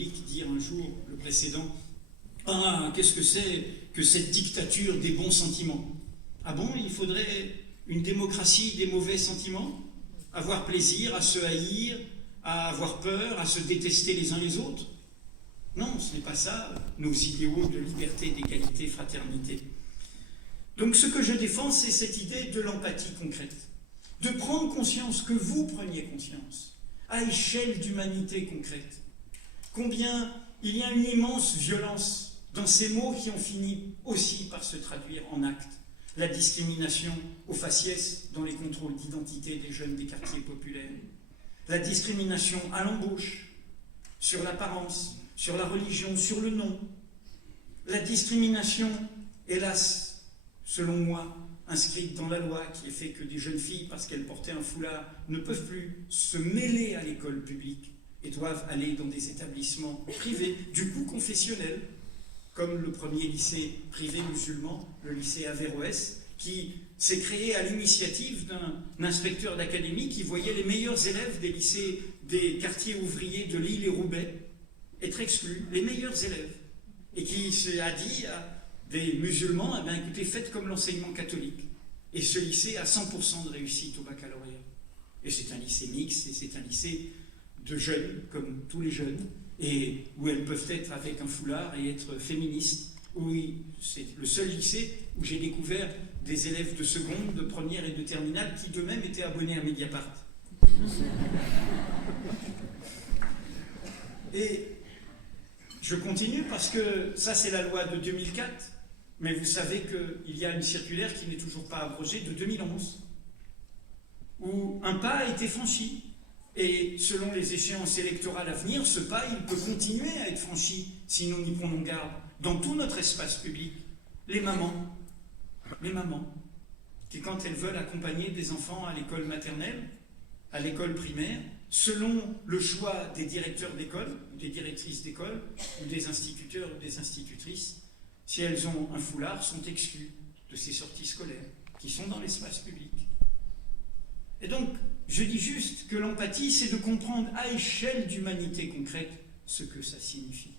République dire un jour, le précédent, « Ah, qu'est-ce que c'est que cette dictature des bons sentiments ?» Ah bon, il faudrait une démocratie des mauvais sentiments? Avoir plaisir à se haïr, à avoir peur, à se détester les uns les autres? Non, ce n'est pas ça, nos idéaux de liberté, d'égalité, fraternité. Donc ce que je défends, c'est cette idée de l'empathie concrète. De prendre conscience, que vous preniez conscience, à échelle d'humanité concrète, combien il y a une immense violence dans ces mots qui ont fini aussi par se traduire en actes. La discrimination au faciès dans les contrôles d'identité des jeunes des quartiers populaires, la discrimination à l'embauche, sur l'apparence, sur la religion, sur le nom, la discrimination, hélas, selon moi, inscrite dans la loi, qui est fait que des jeunes filles, parce qu'elles portaient un foulard, ne peuvent plus se mêler à l'école publique et doivent aller dans des établissements privés, du coup confessionnels, comme le premier lycée privé musulman, le lycée Averroès, qui s'est créé à l'initiative d'un inspecteur d'académie qui voyait les meilleurs élèves des lycées des quartiers ouvriers de Lille et Roubaix être exclus, les meilleurs élèves, et qui a dit à des musulmans, eh bien, écoutez, faites comme l'enseignement catholique. Et ce lycée a 100% de réussite au baccalauréat. Et c'est un lycée mixte, et c'est un lycée de jeunes, comme tous les jeunes, et où elles peuvent être avec un foulard et être féministes. Oui, c'est le seul lycée où j'ai découvert des élèves de seconde, de première et de terminale qui d'eux-mêmes étaient abonnés à Mediapart. Et je continue parce que ça c'est la loi de 2004, mais vous savez qu'il y a une circulaire qui n'est toujours pas abrogée de 2011, où un pas a été franchi. Et selon les échéances électorales à venir, ce pas, il peut continuer à être franchi si nous n'y prenons garde. Dans tout notre espace public, les mamans, qui quand elles veulent accompagner des enfants à l'école maternelle, à l'école primaire, selon le choix des directeurs d'école, des directrices d'école, ou des instituteurs ou des institutrices, si elles ont un foulard, sont exclues de ces sorties scolaires, qui sont dans l'espace public. Et donc, je dis juste que l'empathie, c'est de comprendre à échelle d'humanité concrète ce que ça signifie.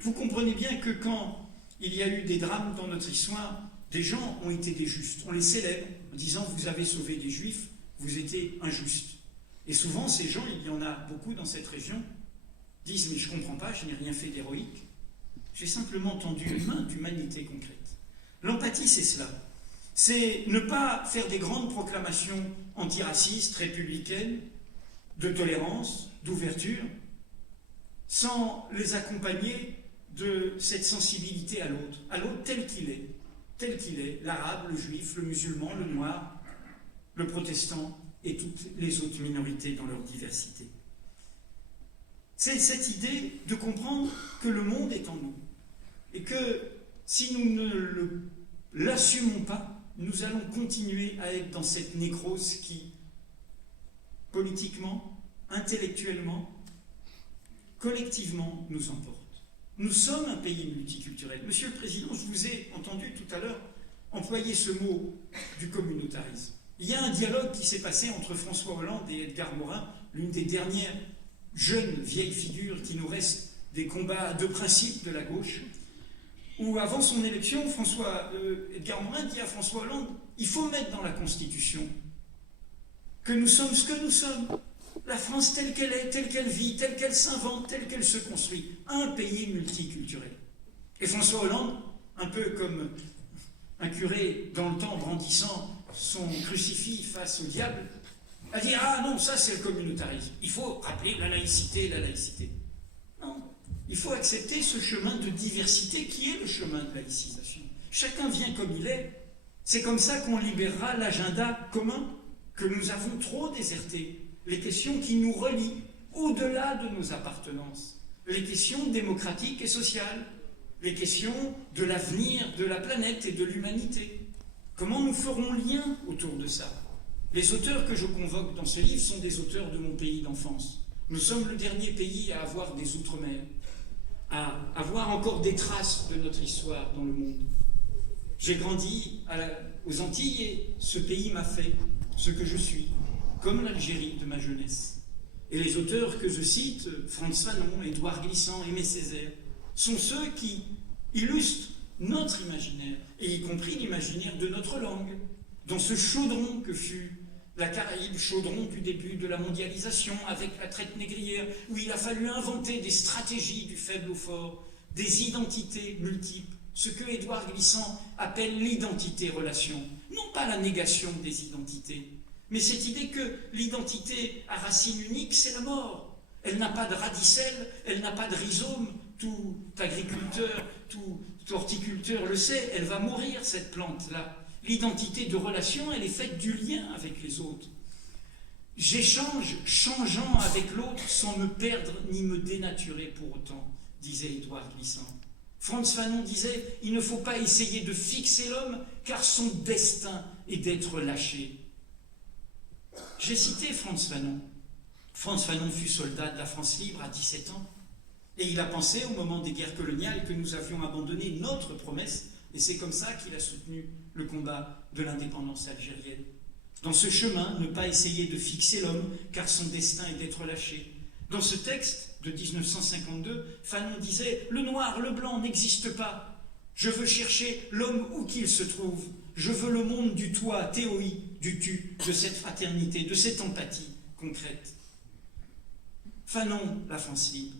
Vous comprenez bien que quand il y a eu des drames dans notre histoire, des gens ont été des justes. On les célèbre en disant « vous avez sauvé des juifs, vous étiez injustes ». Et souvent, ces gens, il y en a beaucoup dans cette région, disent « mais je ne comprends pas, je n'ai rien fait d'héroïque. J'ai simplement tendu une main d'humanité concrète ». L'empathie, c'est cela. C'est ne pas faire des grandes proclamations antiracistes, républicaines, de tolérance, d'ouverture, sans les accompagner de cette sensibilité à l'autre tel qu'il est, l'arabe, le juif, le musulman, le noir, le protestant et toutes les autres minorités dans leur diversité. C'est cette idée de comprendre que le monde est en nous et que si nous ne l'assumons pas, nous allons continuer à être dans cette nécrose qui, politiquement, intellectuellement, collectivement, nous emporte. Nous sommes un pays multiculturel. Monsieur le Président, je vous ai entendu tout à l'heure employer ce mot du communautarisme. Il y a un dialogue qui s'est passé entre François Hollande et Edgar Morin, l'une des dernières jeunes vieilles figures qui nous restent des combats de principe de la gauche, où avant son élection, Edgar Morin dit à François Hollande « il faut mettre dans la Constitution que nous sommes ce que nous sommes, la France telle qu'elle est, telle qu'elle vit, telle qu'elle s'invente, telle qu'elle se construit, un pays multiculturel ». Et François Hollande, un peu comme un curé dans le temps brandissant son crucifix face au diable, a dit « ah non, ça c'est le communautarisme, il faut rappeler la laïcité, la laïcité ». Non. Il faut accepter ce chemin de diversité qui est le chemin de laïcisation. Chacun vient comme il est. C'est comme ça qu'on libérera l'agenda commun que nous avons trop déserté. Les questions qui nous relient au-delà de nos appartenances. Les questions démocratiques et sociales. Les questions de l'avenir de la planète et de l'humanité. Comment nous ferons lien autour de ça? Les auteurs que je convoque dans ce livre sont des auteurs de mon pays d'enfance. Nous sommes le dernier pays à avoir des outre-mer, à avoir encore des traces de notre histoire dans le monde. J'ai grandi aux Antilles et ce pays m'a fait ce que je suis, comme l'Algérie de ma jeunesse. Et les auteurs que je cite, Frantz Fanon, Édouard Glissant, Aimé Césaire, sont ceux qui illustrent notre imaginaire, et y compris l'imaginaire de notre langue, dans ce chaudron que fut la Caraïbe, chaudron du début de la mondialisation, avec la traite négrière, où il a fallu inventer des stratégies du faible au fort, des identités multiples, ce que Édouard Glissant appelle l'identité-relation. Non pas la négation des identités, mais cette idée que l'identité à racine unique, c'est la mort. Elle n'a pas de radicelle, elle n'a pas de rhizome. Tout agriculteur, tout horticulteur le sait, elle va mourir, cette plante-là. L'identité de relation, elle est faite du lien avec les autres. J'échange, changeant avec l'autre, sans me perdre ni me dénaturer pour autant, disait Édouard Glissant. Frantz Fanon disait « Il ne faut pas essayer de fixer l'homme, car son destin est d'être lâché. » J'ai cité Frantz Fanon. Frantz Fanon fut soldat de la France libre à 17 ans. Et il a pensé, au moment des guerres coloniales, que nous avions abandonné notre promesse, et c'est comme ça qu'il a soutenu le combat de l'indépendance algérienne. Dans ce chemin, ne pas essayer de fixer l'homme, car son destin est d'être lâché. Dans ce texte de 1952, Fanon disait « Le noir, le blanc n'existe pas. Je veux chercher l'homme où qu'il se trouve. Je veux le monde du toi, théoï, du tu, de cette fraternité, de cette empathie concrète. » Fanon, la France libre.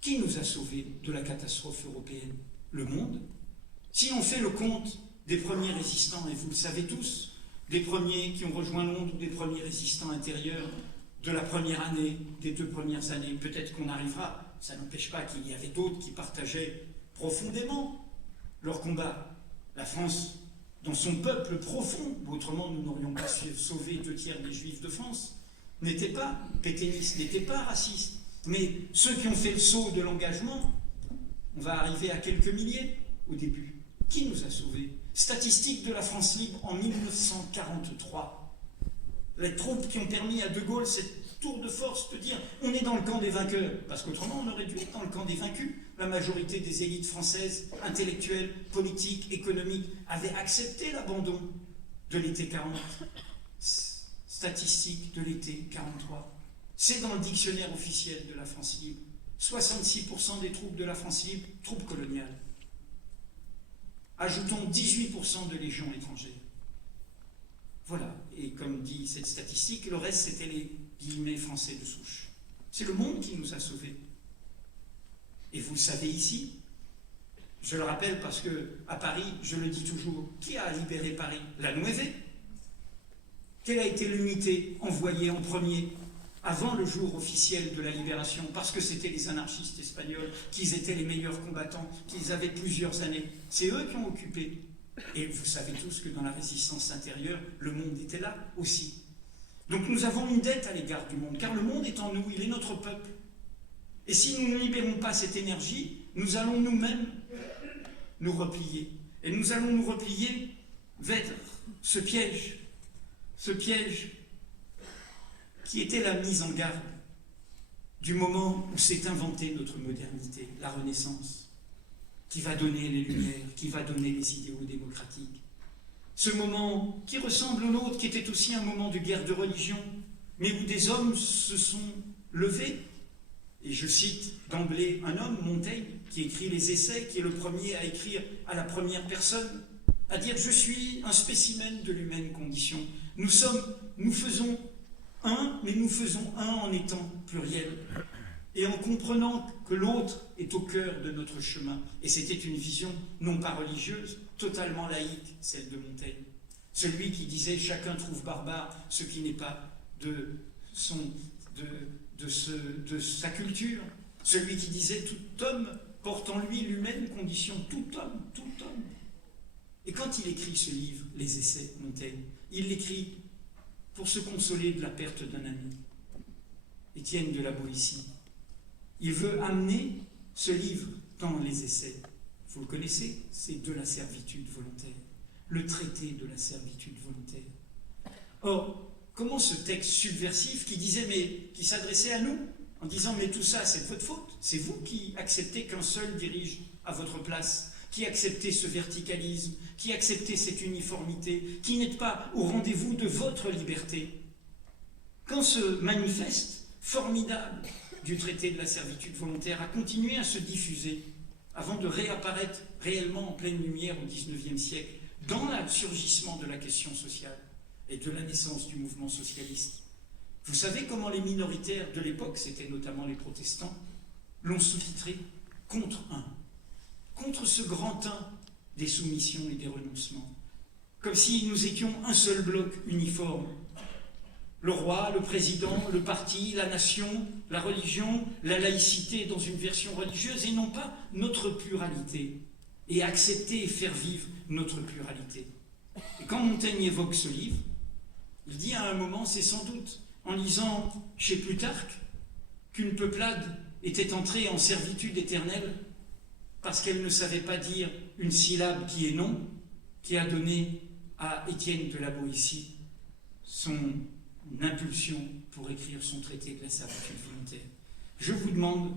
Qui nous a sauvés de la catastrophe européenne? Le monde. Si on fait le compte des premiers résistants, et vous le savez tous, des premiers qui ont rejoint Londres, des premiers résistants intérieurs de la première année, des 2 premières années, peut-être qu'on arrivera, ça n'empêche pas qu'il y avait d'autres qui partageaient profondément leur combat. La France, dans son peuple profond, autrement nous n'aurions pas sauvé 2 tiers des Juifs de France, n'était pas pétainiste, n'était pas raciste. Mais ceux qui ont fait le saut de l'engagement, on va arriver à quelques milliers au début. Qui nous a sauvés? Statistiques de la France libre en 1943. Les troupes qui ont permis à De Gaulle cette tour de force de dire on est dans le camp des vainqueurs, parce qu'autrement on aurait dû être dans le camp des vaincus. La majorité des élites françaises, intellectuelles, politiques, économiques, avaient accepté l'abandon de l'été 40. Statistiques de l'été 43. C'est dans le dictionnaire officiel de la France libre. 66% des troupes de la France libre, troupes coloniales. Ajoutons 18% de légions étrangères. Voilà, et comme dit cette statistique, le reste c'était les guillemets français de souche. C'est le monde qui nous a sauvés. Et vous le savez ici, je le rappelle parce que à Paris, je le dis toujours, qui a libéré Paris? La Nouévé. Quelle a été l'unité envoyée en premier avant le jour officiel de la libération, parce que c'était les anarchistes espagnols, qu'ils étaient les meilleurs combattants, qu'ils avaient plusieurs années. C'est eux qui ont occupé. Et vous savez tous que dans la résistance intérieure, le monde était là aussi. Donc nous avons une dette à l'égard du monde, car le monde est en nous, il est notre peuple. Et si nous ne libérons pas cette énergie, nous allons nous-mêmes nous replier. Et nous allons nous replier vers ce piège qui était la mise en garde du moment où s'est inventée notre modernité, la Renaissance, qui va donner les Lumières, qui va donner les idéaux démocratiques. Ce moment qui ressemble au nôtre, qui était aussi un moment de guerre de religion, mais où des hommes se sont levés. Et je cite d'emblée un homme, Montaigne, qui écrit les Essais, qui est le premier à écrire à la première personne, à dire « Je suis un spécimen de l'humaine condition. Nous faisons un, mais nous faisons un en étant pluriel. Et en comprenant que l'autre est au cœur de notre chemin. » Et c'était une vision non pas religieuse, totalement laïque, celle de Montaigne. Celui qui disait « Chacun trouve barbare ce qui n'est pas de sa culture. » Celui qui disait « Tout homme porte en lui l'humaine condition. » Tout homme, tout homme. Et quand il écrit ce livre, Les Essais, Montaigne, il l'écrit pour se consoler de la perte d'un ami, Étienne de la Boétie. Il veut amener ce livre dans les Essais. Vous le connaissez, c'est de la servitude volontaire, le traité de la servitude volontaire. Or, comment ce texte subversif qui s'adressait à nous, en disant « Mais tout ça, c'est de votre faute, c'est vous qui acceptez qu'un seul dirige à votre place, qui acceptez ce verticalisme, qui acceptez cette uniformité, qui n'êtes pas au rendez-vous de votre liberté. » Quand ce manifeste formidable du traité de la servitude volontaire a continué à se diffuser avant de réapparaître réellement en pleine lumière au XIXe siècle dans le surgissement de la question sociale et de la naissance du mouvement socialiste. Vous savez comment les minoritaires de l'époque, c'était notamment les protestants, l'ont sous-titré contre ce grand un des soumissions et des renoncements, comme si nous étions un seul bloc uniforme. Le roi, le président, le parti, la nation, la religion, la laïcité dans une version religieuse, et non pas notre pluralité, et accepter et faire vivre notre pluralité. Et quand Montaigne évoque ce livre, il dit à un moment, c'est sans doute en lisant chez Plutarque, qu'une peuplade était entrée en servitude éternelle parce qu'elle ne savait pas dire une syllabe qui est non, qui a donné à Étienne de la Boétie son impulsion pour écrire son traité de la servitude volontaire. Je vous demande,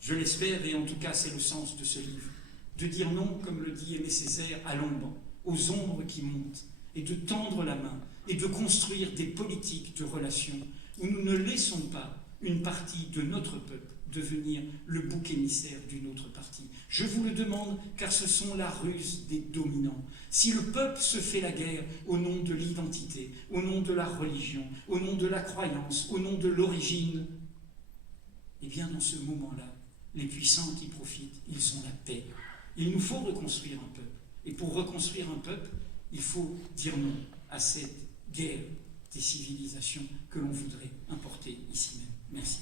je l'espère, et en tout cas c'est le sens de ce livre, de dire non, comme le dit Aimé Césaire, à l'ombre, aux ombres qui montent, et de tendre la main, et de construire des politiques de relations où nous ne laissons pas une partie de notre peuple devenir le bouc émissaire d'une autre partie. Je vous le demande, car ce sont la ruse des dominants. Si le peuple se fait la guerre au nom de l'identité, au nom de la religion, au nom de la croyance, au nom de l'origine, eh bien dans ce moment-là, les puissants qui profitent, ils ont la paix. Il nous faut reconstruire un peuple. Et pour reconstruire un peuple, il faut dire non à cette guerre des civilisations que l'on voudrait importer ici même. Merci.